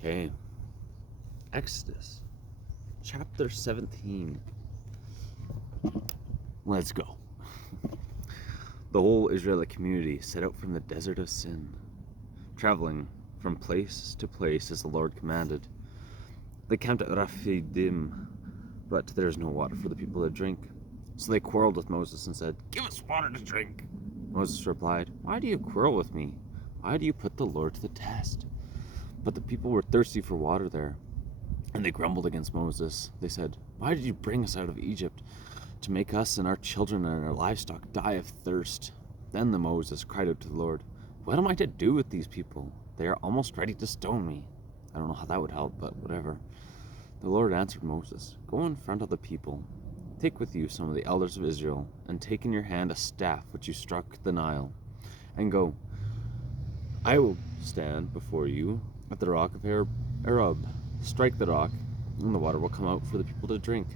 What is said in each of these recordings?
Okay. Exodus, chapter 17. Let's go. The whole Israelite community set out from the desert of Sin, traveling from place to place as the Lord commanded. They camped at Rephidim, but there is no water for the people to drink. So they quarreled with Moses and said, "Give us water to drink." Moses replied, "Why do you quarrel with me? Why do you put the Lord to the test?" But the people were thirsty for water there, and they grumbled against Moses. They said, "Why did you bring us out of Egypt to make us and our children and our livestock die of thirst?" Then Moses cried out to the Lord, "What am I to do with these people? They are almost ready to stone me." I don't know how that would help, but whatever. The Lord answered Moses, "Go in front of the people. Take with you some of the elders of Israel, and take in your hand a staff which you struck the Nile, and go. I will stand before you at the rock of Arab. Strike the rock, and the water will come out for the people to drink."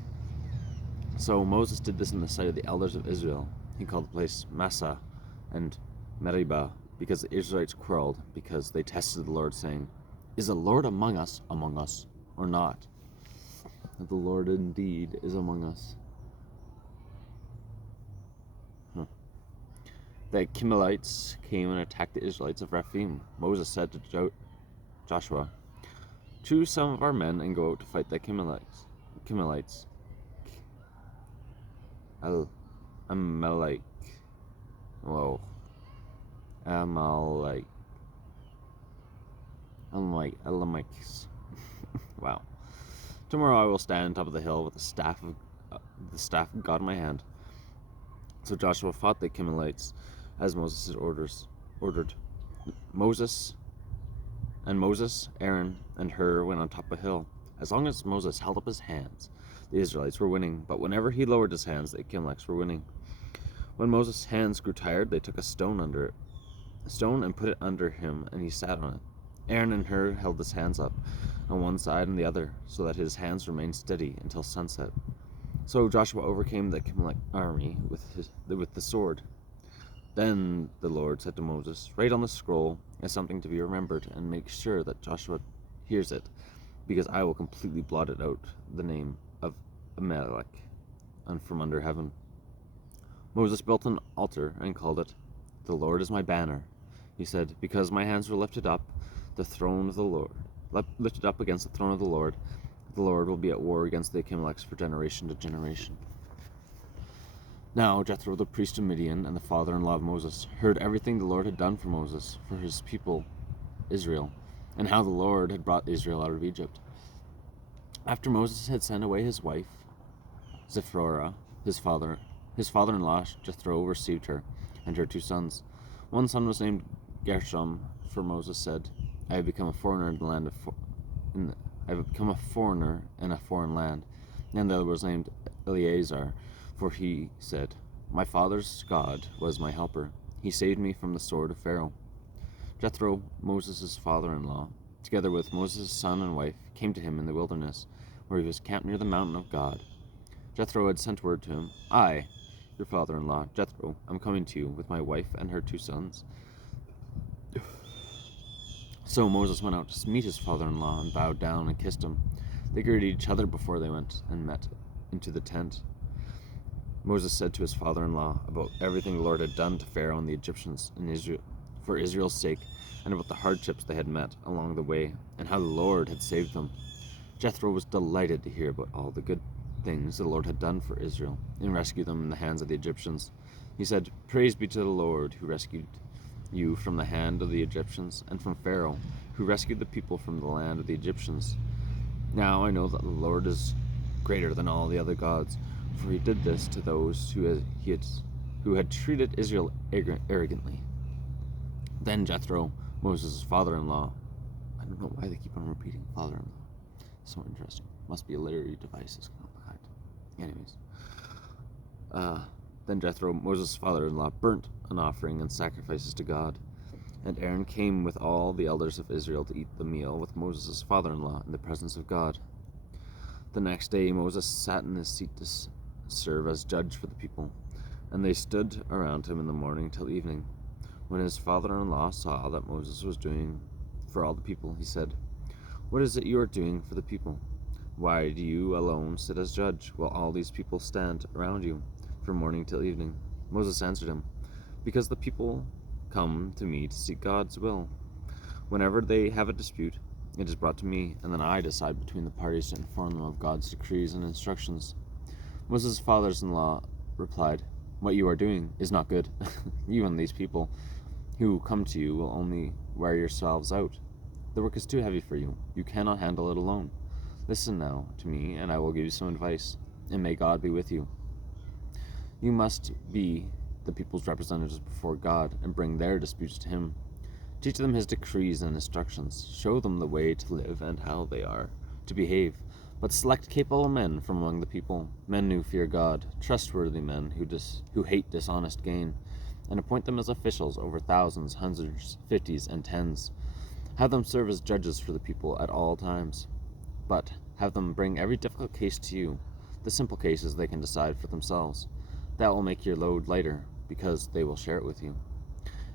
So Moses did this in the sight of the elders of Israel. He called the place Massah and Meribah, because the Israelites quarreled, because they tested the Lord, saying, "Is the Lord among us, or not?" That the Lord indeed is among us. The Kimelites came and attacked the Israelites of Rephidim. Moses said to Joshua, "Choose some of our men and go out to fight the Kimelites. Amalek. Whoa. Elamites. Wow. Tomorrow I will stand on top of the hill with the staff of God in my hand." So Joshua fought the Kimelites as Moses had ordered. Moses, Aaron, and Hur went on top of the hill. As long as Moses held up his hands, the Israelites were winning, but whenever he lowered his hands, the Kimelites were winning. When Moses' hands grew tired, they took a stone and put it under him, and he sat on it. Aaron and Hur held his hands up on one side and the other, so that his hands remained steady until sunset. So Joshua overcame the Kimelite army with the sword. Then the Lord said to Moses, "Write on the scroll as something to be remembered, and make sure that Joshua hears it, because I will completely blot it out, the name of Amalek, and from under heaven." Moses built an altar and called it, "The Lord is my banner." He said, "Because my hands were lifted up against the throne of the Lord will be at war against the Amalekites for generation to generation." Now Jethro, the priest of Midian and the father-in-law of Moses, heard everything the Lord had done for Moses, for his people Israel, and how the Lord had brought Israel out of Egypt. After Moses had sent away his wife, Zipporah, his father-in-law Jethro received her and her 2 sons. One son was named Gershom, for Moses said, "I have become a foreigner in a foreign land." And the other was named Eleazar, for he said, "My father's God was my helper. He saved me from the sword of Pharaoh." Jethro, Moses' father-in-law, together with Moses' son and wife, came to him in the wilderness, where he was camped near the mountain of God. Jethro had sent word to him, "I, your father-in-law, Jethro, am coming to you with my wife and her 2 sons." So Moses went out to meet his father-in-law and bowed down and kissed him. They greeted each other before they went and met into the tent. Moses said to his father-in-law about everything the Lord had done to Pharaoh and the Egyptians in Israel, for Israel's sake, and about the hardships they had met along the way, and how the Lord had saved them. Jethro was delighted to hear about all the good things the Lord had done for Israel, and rescued them in the hands of the Egyptians. He said, "Praise be to the Lord, who rescued you from the hand of the Egyptians, and from Pharaoh, who rescued the people from the land of the Egyptians. Now I know that the Lord is greater than all the other gods, for he did this to those who had treated Israel arrogantly." Then Jethro, Moses' father-in-law, I don't know why they keep on repeating father-in-law, so interesting, must be a literary device. Anyways, then Jethro, Moses' father-in-law, burnt an offering and sacrifices to God. And Aaron came with all the elders of Israel to eat the meal with Moses' father-in-law in the presence of God. The next day Moses sat in his seat to serve as judge for the people, and they stood around him in the morning till evening. When his father-in-law saw that Moses was doing for all the people, he said, What is it you are doing for the people? Why do you alone sit as judge, while all these people stand around you from morning till evening?" Moses answered him, "Because the people come to me to seek God's will. Whenever they have a dispute, it is brought to me, and then I decide between the parties to inform them of God's decrees and instructions." Moses' fathers-in-law replied, "What you are doing is not good. You and these people who come to you will only wear yourselves out. The work is too heavy for you. You cannot handle it alone. Listen now to me, and I will give you some advice, and may God be with you. You must be the people's representatives before God and bring their disputes to him. Teach them his decrees and instructions. Show them the way to live and how they are to behave. But select capable men from among the people, men who fear God, trustworthy men who hate dishonest gain, and appoint them as officials over thousands, hundreds, fifties, and tens. Have them serve as judges for the people at all times. But have them bring every difficult case to you. The simple cases they can decide for themselves. That will make your load lighter, because they will share it with you.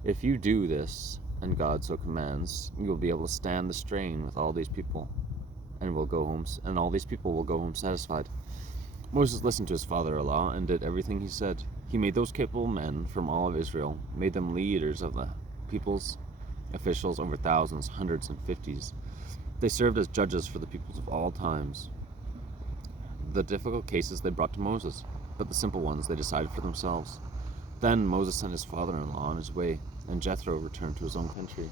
If you do this, and God so commands, you will be able to stand the strain with all these people, and all these people will go home satisfied." Moses listened to his father-in-law and did everything he said. He made those capable men from all of Israel, made them leaders of the people's officials over thousands, hundreds, and fifties. They served as judges for the peoples of all times. The difficult cases they brought to Moses, but the simple ones they decided for themselves. Then Moses sent his father-in-law on his way, and Jethro returned to his own country.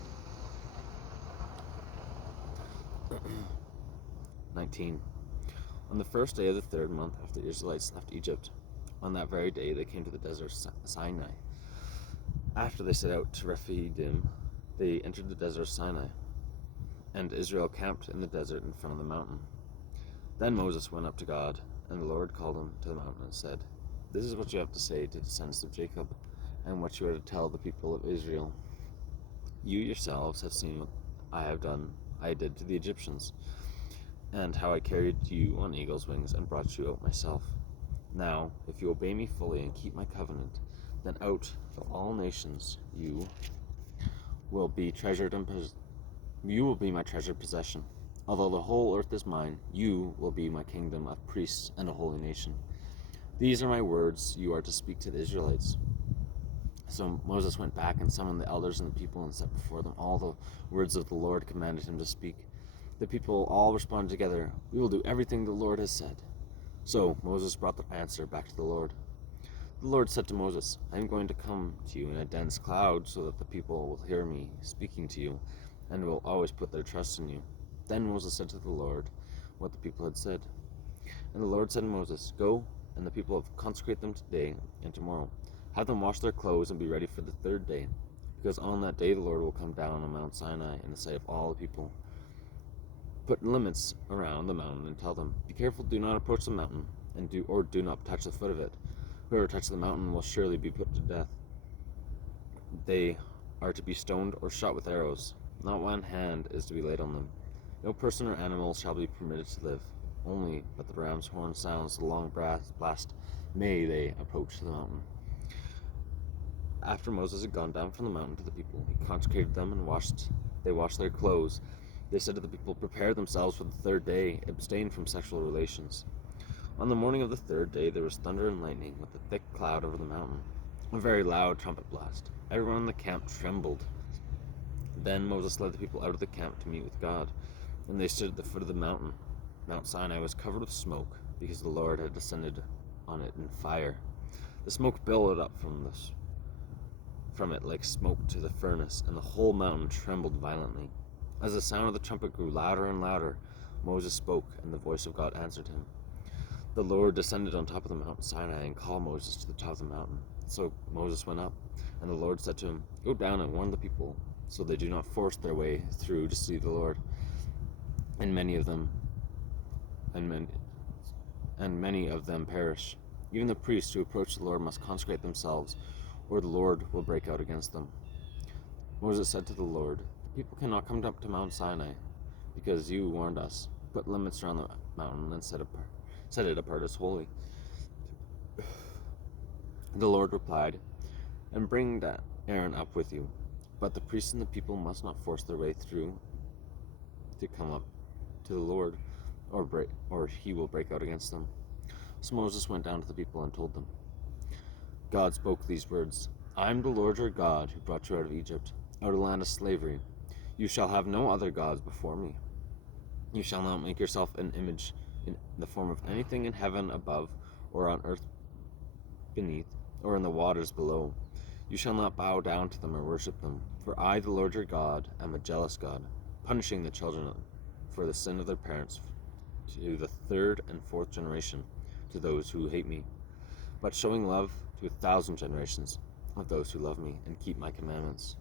19. On the first day of the third month after the Israelites left Egypt, on that very day they came to the desert Sinai. After they set out to Rephidim, they entered the desert Sinai, and Israel camped in the desert in front of the mountain. Then Moses went up to God, and the Lord called him to the mountain and said, "This is what you have to say to the descendants of Jacob, and what you are to tell the people of Israel. You yourselves have seen what I did to the Egyptians, and how I carried you on eagle's wings and brought you out myself. Now, if you obey me fully and keep my covenant, then out of all nations you will be my treasured possession. Although the whole earth is mine, you will be my kingdom of priests and a holy nation. These are my words you are to speak to the Israelites." So Moses went back and summoned the elders and the people and set before them all the words of the Lord commanded him to speak. The people all responded together, "We will do everything the Lord has said." So Moses brought the answer back to the Lord. The Lord said to Moses, "I am going to come to you in a dense cloud so that the people will hear me speaking to you and will always put their trust in you." Then Moses said to the Lord what the people had said. And the Lord said to Moses, "Go, and the people consecrate them today and tomorrow. Have them wash their clothes and be ready for the third day, because on that day the Lord will come down on Mount Sinai in the sight of all the people. Put limits around the mountain and tell them, 'Be careful, do not approach the mountain, and do not touch the foot of it. Whoever touches the mountain will surely be put to death. They are to be stoned or shot with arrows. Not one hand is to be laid on them. No person or animal shall be permitted to live. Only but the ram's horn sounds the long blast may they approach the mountain.'" After Moses had gone down from the mountain to the people, he consecrated them and they washed their clothes. They said to the people, "Prepare themselves for the third day, abstain from sexual relations." On the morning of the third day there was thunder and lightning with a thick cloud over the mountain, a very loud trumpet blast. Everyone in the camp trembled. Then Moses led the people out of the camp to meet with God, and they stood at the foot of the mountain. Mount Sinai was covered with smoke, because the Lord had descended on it in fire. The smoke billowed up from it like smoke to the furnace, and the whole mountain trembled violently. As the sound of the trumpet grew louder and louder, Moses spoke, and the voice of God answered him. The Lord descended on top of the Mount Sinai and called Moses to the top of the mountain. So Moses went up, and the Lord said to him, "Go down and warn the people, so they do not force their way through to see the Lord. And many of them perish. Even the priests who approach the Lord must consecrate themselves, or the Lord will break out against them." Moses said to the Lord, "The people cannot come up to Mount Sinai, because you warned us. Put limits around the mountain and set it apart as holy." The Lord replied, "And bring Aaron up with you, but the priests and the people must not force their way through to come up. to the Lord, or he will break out against them. So Moses went down to the people and told them. God spoke these words, I am the Lord your God who brought you out of Egypt, out of the land of slavery. You shall have no other gods before me. You shall not make yourself an image in the form of anything in heaven above, or on earth beneath, or in the waters below. You shall not bow down to them or worship them, for I, the Lord your God, am a jealous God, punishing the children for the sin of their parents to the third and fourth generation to those who hate me, but showing love to 1,000 generations of those who love me and keep my commandments.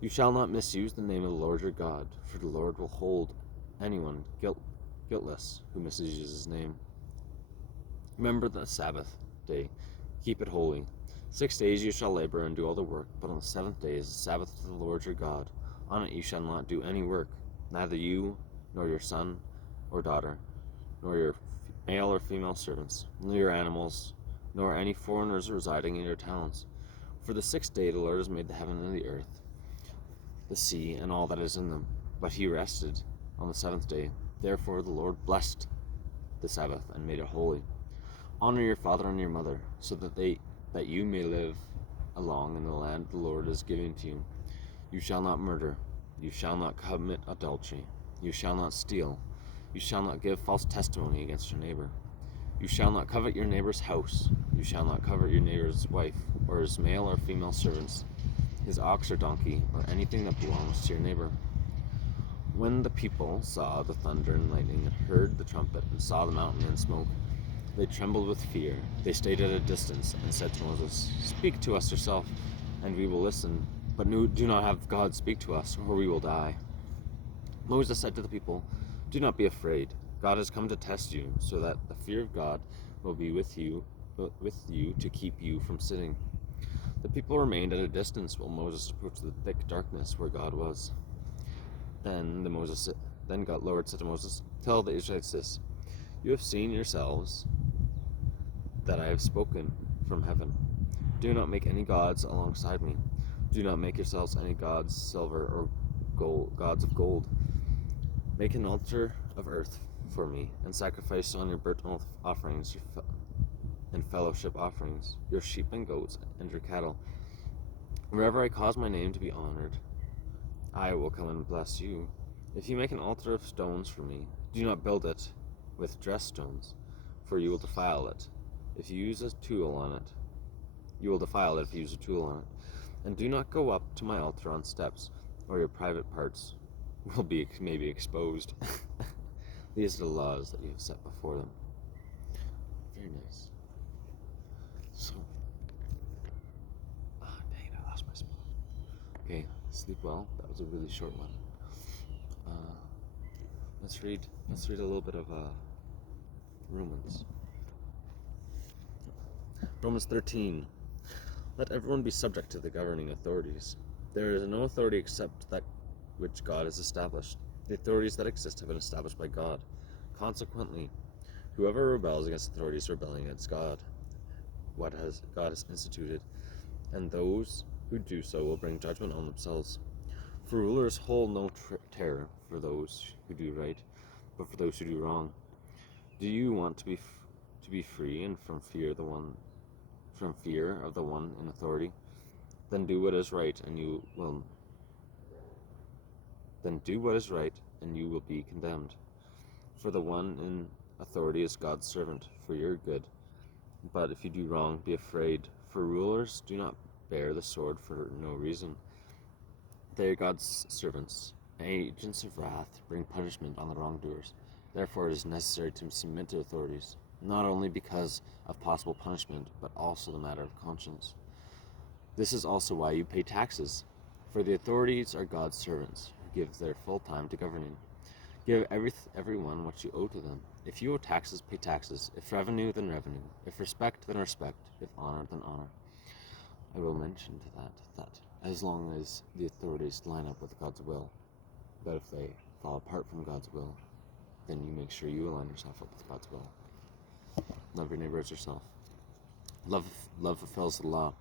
You shall not misuse the name of the Lord your God, for the Lord will hold anyone guiltless who misuses his name. Remember the Sabbath day, keep it holy. 6 days you shall labor and do all the work, but on the seventh day is the Sabbath to the Lord your God. On it you shall not do any work, neither you, nor your son or daughter, nor your male or female servants, nor your animals, nor any foreigners residing in your towns. For the 6th day the Lord has made the heaven and the earth, the sea, and all that is in them. But he rested on the 7th day. Therefore the Lord blessed the Sabbath and made it holy. Honor your father and your mother, so that you may live long in the land the Lord is giving to you. You shall not murder. You shall not commit adultery. You shall not steal. You shall not give false testimony against your neighbor. You shall not covet your neighbor's house. You shall not covet your neighbor's wife, or his male or female servants, his ox or donkey, or anything that belongs to your neighbor. When the people saw the thunder and lightning, and heard the trumpet, and saw the mountain in smoke, they trembled with fear. They stayed at a distance and said to Moses, Speak to us yourself, and we will listen, but do not have God speak to us, or we will die. Moses said to the people, Do not be afraid. God has come to test you, so that the fear of God will be with you to keep you from sinning. The people remained at a distance while Moses approached the thick darkness where God was. Then Lord said to Moses, Tell the Israelites this, You have seen yourselves that I have spoken from heaven. Do not make any gods alongside me. Do not make yourselves any gods, silver or gods of gold. Make an altar of earth for me, and sacrifice on your burnt offerings and fellowship offerings, your sheep and goats, and your cattle. Wherever I cause my name to be honored, I will come and bless you. If you make an altar of stones for me, do not build it with dressed stones, for you will defile it. If you use a tool on it, you will defile it if you use a tool on it. And do not go up to my altar on steps, or your private parts will be maybe exposed. These are the laws that you have set before them. Very nice. So, dang it, I lost my spot. Okay, sleep well. That was a really short one. Let's read a little bit of Romans. Romans 13. Let everyone be subject to the governing authorities. There is no authority except that which God has established. The authorities that exist have been established by God. Consequently, whoever rebels against authorities is rebelling against God, what God has instituted, and those who do so will bring judgment on themselves. For rulers hold no terror for those who do right, but for those who do wrong. Do you want to be free and from fear of the one in authority? Then do what is right, and you will be condemned. For the one in authority is God's servant for your good. But if you do wrong, be afraid, for rulers do not bear the sword for no reason. They are God's servants, agents of wrath, bring punishment on the wrongdoers. Therefore it is necessary to submit to authorities, not only because of possible punishment, but also the matter of conscience. This is also why you pay taxes, for the authorities are God's servants, who give their full time to governing. Give everyone what you owe to them. If you owe taxes, pay taxes. If revenue, then revenue. If respect, then respect. If honor, then honor. I will mention to that as long as the authorities line up with God's will, but if they fall apart from God's will, then you make sure you align yourself up with God's will. Love your neighbor as yourself. Love fulfills the law.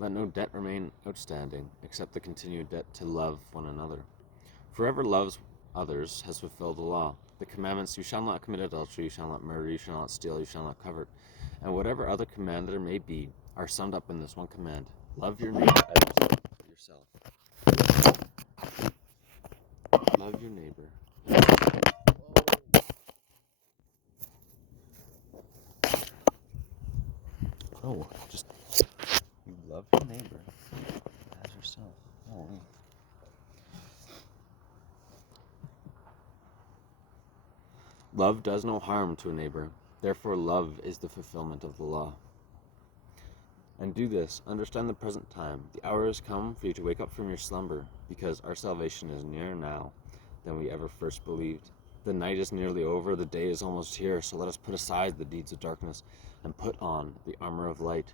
Let no debt remain outstanding, except the continued debt to love one another. Whoever loves others has fulfilled the law. The commandments: you shall not commit adultery, you shall not murder, you shall not steal, you shall not covet, and whatever other command there may be, are summed up in this one command: love your neighbor as yourself. Love your neighbor. Oh, just you love your neighbor as yourself. Oh. Love does no harm to a neighbor. Therefore, love is the fulfillment of the law. And do this, understand the present time. The hour has come for you to wake up from your slumber, because our salvation is nearer now than we ever first believed. The night is nearly over, the day is almost here, so let us put aside the deeds of darkness and put on the armor of light,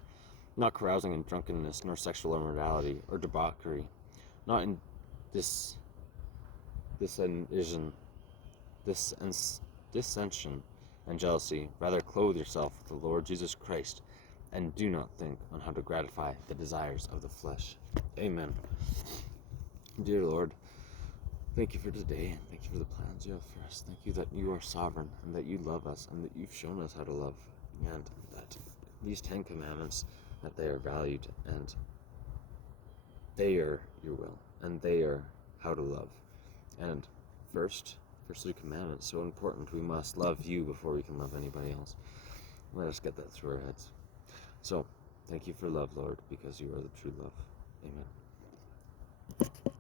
not carousing in drunkenness, nor sexual immorality, or debauchery, not in dissension and jealousy. Rather, clothe yourself with the Lord Jesus Christ, and do not think on how to gratify the desires of the flesh. Amen. Dear Lord, thank you for today, and thank you for the plans you have for us. Thank you that you are sovereign, and that you love us, and that you've shown us how to love, and that these 10 commandments, that they are valued, and they are your will, and they are how to love. And first 3 commandments, so important. We must love you before we can love anybody else. Let us get that through our heads. So, thank you for love, Lord, because you are the true love. Amen.